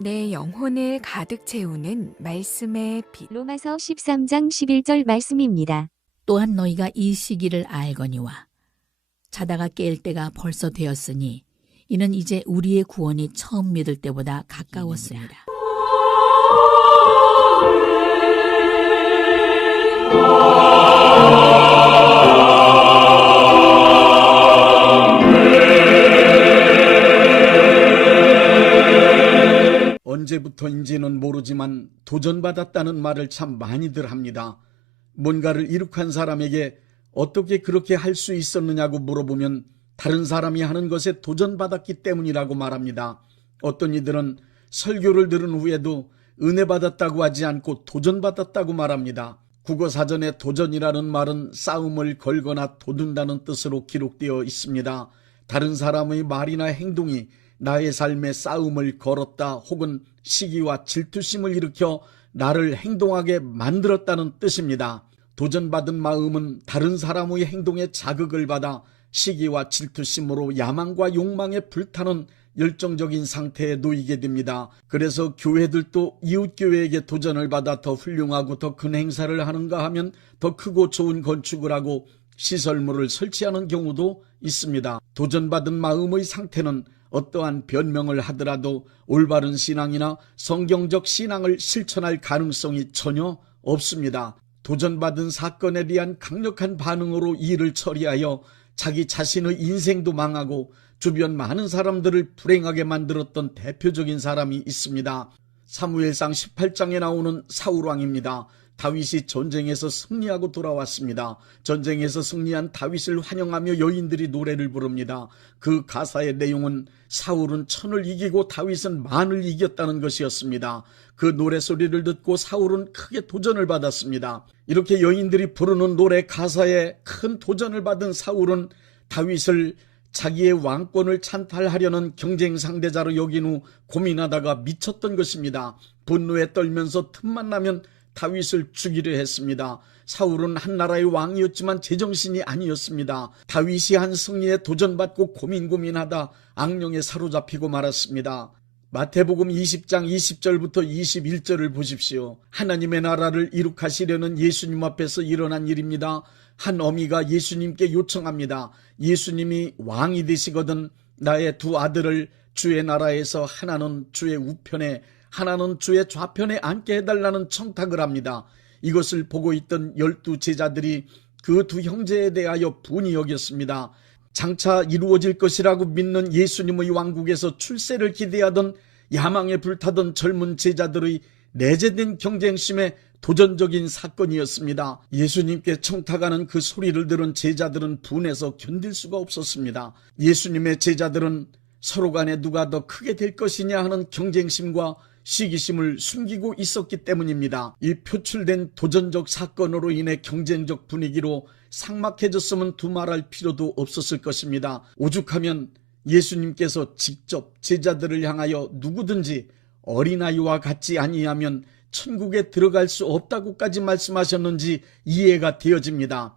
내 영혼을 가득 채우는 말씀의 빛. 로마서 13장 11절 말씀입니다. 또한 너희가 이 시기를 알거니와 자다가 깰 때가 벌써 되었으니 이는 이제 우리의 구원이 처음 믿을 때보다 가까웠습니다. 언제부터인지는 모르지만 도전받았다는 말을 참 많이들 합니다. 뭔가를 이룩한 사람에게 어떻게 그렇게 할 수 있었느냐고 물어보면 다른 사람이 하는 것에 도전받았기 때문이라고 말합니다. 어떤 이들은 설교를 들은 후에도 은혜 받았다고 하지 않고 도전받았다고 말합니다. 국어사전에 도전이라는 말은 싸움을 걸거나 도둔다는 뜻으로 기록되어 있습니다. 다른 사람의 말이나 행동이 나의 삶에 싸움을 걸었다 혹은 시기와 질투심을 일으켜 나를 행동하게 만들었다는 뜻입니다. 도전받은 마음은 다른 사람의 행동에 자극을 받아 시기와 질투심으로 야망과 욕망에 불타는 열정적인 상태에 놓이게 됩니다. 그래서 교회들도 이웃교회에게 도전을 받아 더 훌륭하고 더 큰 행사를 하는가 하면 더 크고 좋은 건축을 하고 시설물을 설치하는 경우도 있습니다. 도전받은 마음의 상태는 어떠한 변명을 하더라도 올바른 신앙이나 성경적 신앙을 실천할 가능성이 전혀 없습니다. 도전받은 사건에 대한 강력한 반응으로 일을 처리하여 자기 자신의 인생도 망하고 주변 많은 사람들을 불행하게 만들었던 대표적인 사람이 있습니다. 사무엘상 18장에 나오는 사울왕입니다. 다윗이 전쟁에서 승리하고 돌아왔습니다. 전쟁에서 승리한 다윗을 환영하며 여인들이 노래를 부릅니다. 그 가사의 내용은 사울은 천을 이기고 다윗은 만을 이겼다는 것이었습니다. 그 노래소리를 듣고 사울은 크게 도전을 받았습니다. 이렇게 여인들이 부르는 노래 가사에 큰 도전을 받은 사울은 다윗을 자기의 왕권을 찬탈하려는 경쟁 상대자로 여긴 후 고민하다가 미쳤던 것입니다. 분노에 떨면서 틈만 나면 다윗을 죽이려 했습니다. 사울은 한 나라의 왕이었지만 제정신이 아니었습니다. 다윗이 한 승리에 도전받고 고민하다 악령에 사로잡히고 말았습니다. 마태복음 20장 20절부터 21절을 보십시오. 하나님의 나라를 이룩하시려는 예수님 앞에서 일어난 일입니다. 한 어미가 예수님께 요청합니다. 예수님이 왕이 되시거든 나의 두 아들을 주의 나라에서 하나는 주의 우편에 하나는 주의 좌편에 앉게 해달라는 청탁을 합니다. 이것을 보고 있던 12 제자들이 그 두 형제에 대하여 분이 여겼습니다. 장차 이루어질 것이라고 믿는 예수님의 왕국에서 출세를 기대하던 야망에 불타던 젊은 제자들의 내재된 경쟁심에 도전적인 사건이었습니다. 예수님께 청탁하는 그 소리를 들은 제자들은 분해서 견딜 수가 없었습니다. 예수님의 제자들은 서로 간에 누가 더 크게 될 것이냐 하는 경쟁심과 시기심을 숨기고 있었기 때문입니다. 이 표출된 도전적 사건으로 인해 경쟁적 분위기로 삭막해졌으면 두말할 필요도 없었을 것입니다. 오죽하면 예수님께서 직접 제자들을 향하여 누구든지 어린아이와 같지 아니하면 천국에 들어갈 수 없다고까지 말씀하셨는지 이해가 되어집니다.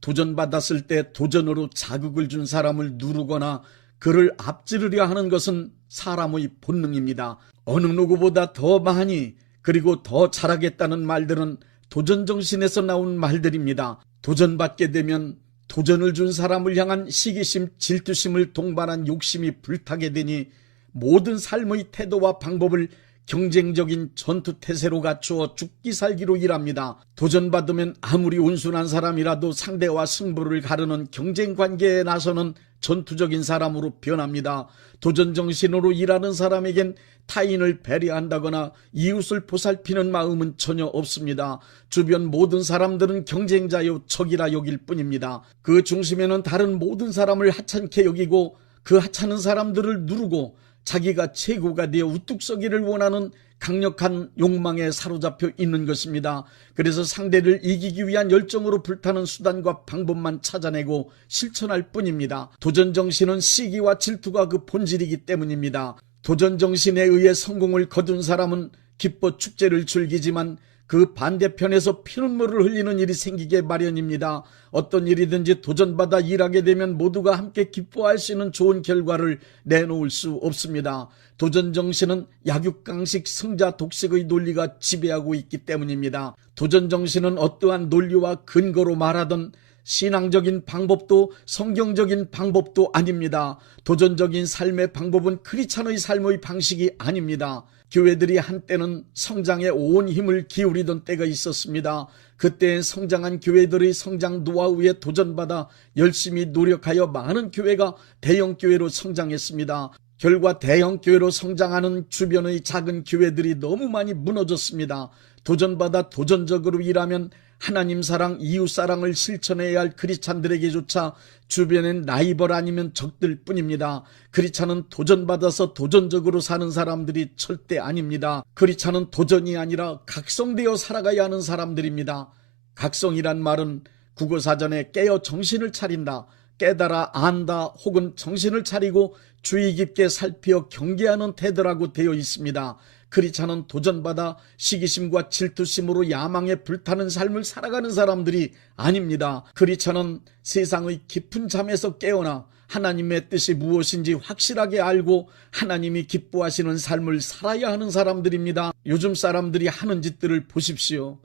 도전받았을 때 도전으로 자극을 준 사람을 누르거나 그를 앞지르려 하는 것은 사람의 본능입니다. 어느 누구보다 더 많이 그리고 더 잘하겠다는 말들은 도전정신에서 나온 말들입니다. 도전받게 되면 도전을 준 사람을 향한 시기심, 질투심을 동반한 욕심이 불타게 되니 모든 삶의 태도와 방법을 경쟁적인 전투태세로 갖추어 죽기 살기로 일합니다. 도전받으면 아무리 온순한 사람이라도 상대와 승부를 가르는 경쟁관계에 나서는 전투적인 사람으로 변합니다. 도전정신으로 일하는 사람에겐 타인을 배려한다거나 이웃을 보살피는 마음은 전혀 없습니다. 주변 모든 사람들은 경쟁자요 적이라 여길 뿐입니다. 그 중심에는 다른 모든 사람을 하찮게 여기고 그 하찮은 사람들을 누르고 자기가 최고가 되어 우뚝 서기를 원하는 강력한 욕망에 사로잡혀 있는 것입니다. 그래서 상대를 이기기 위한 열정으로 불타는 수단과 방법만 찾아내고 실천할 뿐입니다. 도전정신은 시기와 질투가 그 본질이기 때문입니다. 도전정신에 의해 성공을 거둔 사람은 기뻐 축제를 즐기지만 그 반대편에서 피눈물을 흘리는 일이 생기게 마련입니다. 어떤 일이든지 도전받아 일하게 되면 모두가 함께 기뻐할 수 있는 좋은 결과를 내놓을 수 없습니다. 도전정신은 약육강식 승자 독식의 논리가 지배하고 있기 때문입니다. 도전정신은 어떠한 논리와 근거로 말하던 신앙적인 방법도 성경적인 방법도 아닙니다. 도전적인 삶의 방법은 크리스찬의 삶의 방식이 아닙니다. 교회들이 한때는 성장에 온 힘을 기울이던 때가 있었습니다. 그때 성장한 교회들의 성장 노하우에 도전받아 열심히 노력하여 많은 교회가 대형교회로 성장했습니다. 결과 대형교회로 성장하는 주변의 작은 교회들이 너무 많이 무너졌습니다. 도전받아 도전적으로 일하면 하나님 사랑, 이웃 사랑을 실천해야 할 크리스찬들에게조차 주변엔 라이벌 아니면 적들 뿐입니다. 크리스찬은 도전받아서 도전적으로 사는 사람들이 절대 아닙니다. 크리스찬은 도전이 아니라 각성되어 살아가야 하는 사람들입니다. 각성이란 말은 국어사전에 깨어 정신을 차린다, 깨달아 안다 혹은 정신을 차리고 주의 깊게 살피어 경계하는 태도라고 되어 있습니다. 크리스찬은 도전받아 시기심과 질투심으로 야망에 불타는 삶을 살아가는 사람들이 아닙니다. 크리스찬은 세상의 깊은 잠에서 깨어나 하나님의 뜻이 무엇인지 확실하게 알고 하나님이 기뻐하시는 삶을 살아야 하는 사람들입니다. 요즘 사람들이 하는 짓들을 보십시오.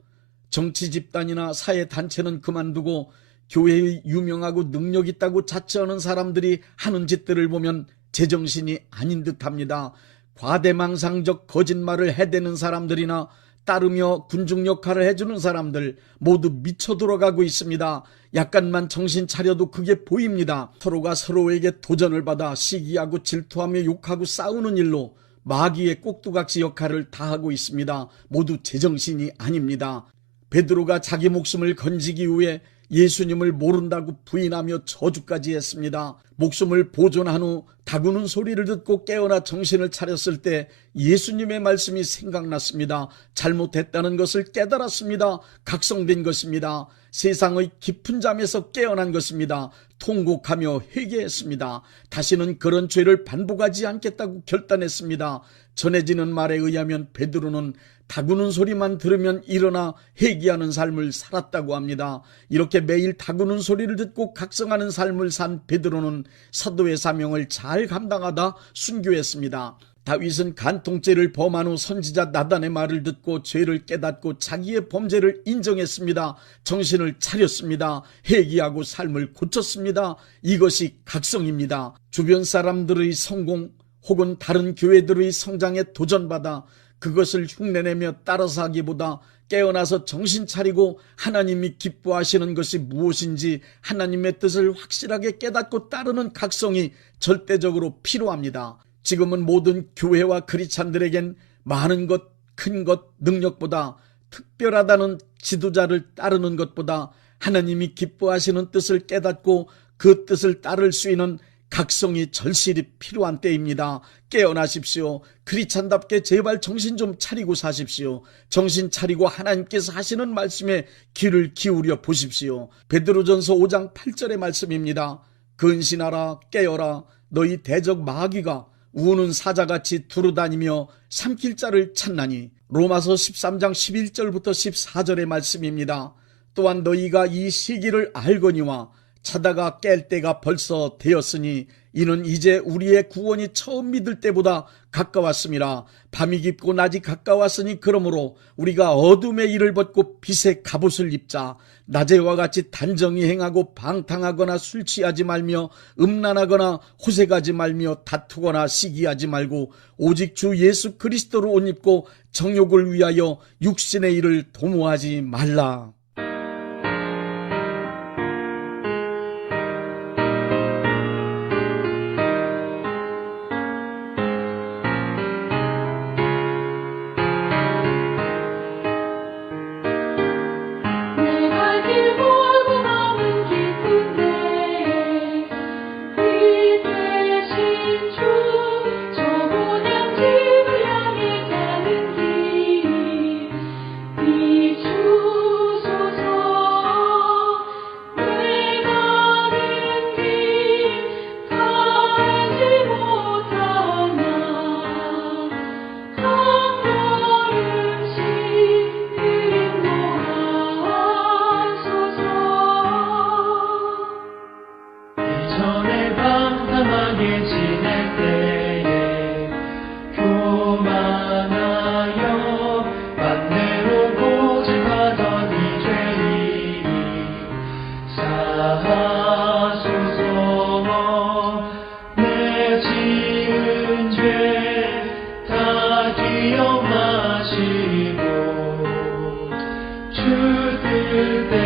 정치 집단이나 사회 단체는 그만두고 교회의 유명하고 능력 있다고 자처하는 사람들이 하는 짓들을 보면 제정신이 아닌 듯합니다. 과대망상적 거짓말을 해대는 사람들이나 따르며 군중 역할을 해주는 사람들 모두 미쳐 돌아가고 있습니다. 약간만 정신 차려도 그게 보입니다. 서로가 서로에게 도전을 받아 시기하고 질투하며 욕하고 싸우는 일로 마귀의 꼭두각시 역할을 다하고 있습니다. 모두 제정신이 아닙니다. 베드로가 자기 목숨을 건지기 위해 예수님을 모른다고 부인하며 저주까지 했습니다. 목숨을 보존한 후 다구는 소리를 듣고 깨어나 정신을 차렸을 때 예수님의 말씀이 생각났습니다. 잘못했다는 것을 깨달았습니다. 각성된 것입니다. 세상의 깊은 잠에서 깨어난 것입니다. 통곡하며 회개했습니다. 다시는 그런 죄를 반복하지 않겠다고 결단했습니다. 전해지는 말에 의하면 베드로는 다구는 소리만 들으면 일어나 회개하는 삶을 살았다고 합니다. 이렇게 매일 다구는 소리를 듣고 각성하는 삶을 산 베드로는 사도의 사명을 잘 감당하다 순교했습니다. 다윗은 간통죄를 범한 후 선지자 나단의 말을 듣고 죄를 깨닫고 자기의 범죄를 인정했습니다. 정신을 차렸습니다. 회개하고 삶을 고쳤습니다. 이것이 각성입니다. 주변 사람들의 성공 혹은 다른 교회들의 성장에 도전받아 그것을 흉내내며 따라서 하기보다 깨어나서 정신 차리고 하나님이 기뻐하시는 것이 무엇인지 하나님의 뜻을 확실하게 깨닫고 따르는 각성이 절대적으로 필요합니다. 지금은 모든 교회와 크리스찬들에겐 많은 것, 큰 것, 능력보다 특별하다는 지도자를 따르는 것보다 하나님이 기뻐하시는 뜻을 깨닫고 그 뜻을 따를 수 있는 각성이 절실히 필요한 때입니다. 깨어나십시오. 크리스찬답게 제발 정신 좀 차리고 사십시오. 정신 차리고 하나님께서 하시는 말씀에 귀를 기울여 보십시오. 베드로전서 5장 8절의 말씀입니다. 근신하라, 깨어라. 너희 대적 마귀가 우는 사자같이 두루다니며 삼킬 자를 찾나니. 로마서 13장 11절부터 14절의 말씀입니다. 또한 너희가 이 시기를 알거니와 자다가 깰 때가 벌써 되었으니 이는 이제 우리의 구원이 처음 믿을 때보다 가까웠음이라. 밤이 깊고 낮이 가까웠으니 그러므로 우리가 어둠의 일을 벗고 빛의 갑옷을 입자. 낮에와 같이 단정히 행하고 방탕하거나 술 취하지 말며 음란하거나 호색하지 말며 다투거나 시기하지 말고 오직 주 예수 그리스도를 옷 입고 정욕을 위하여 육신의 일을 도모하지 말라. 주 그대